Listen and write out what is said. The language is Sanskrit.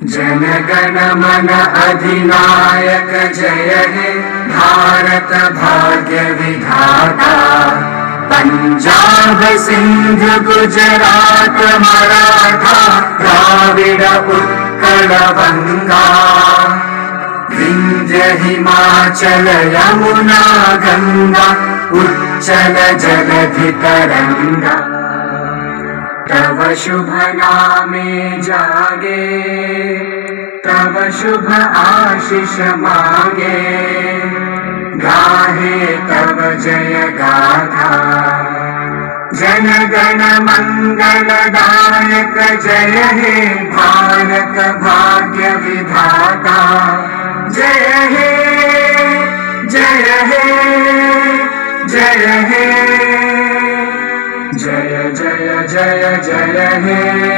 जन गण मन अधिनायक जय हे भारत भाग्य विधाता। पंजाब सिंध गुजरात मराठा द्राविड़ उत्कल बंगा। विंध्य हिमाचल यमुना गंगा उच्चल जलधि तरंगा। तव शुभ नामे जागे तव शुभ आशीष मागे। गाहे तव जय गाथा जन गण मंगलदायक जय हे भारत भाग्य विधाता। जय हे जय हे जय हे जय जय जय जय हे।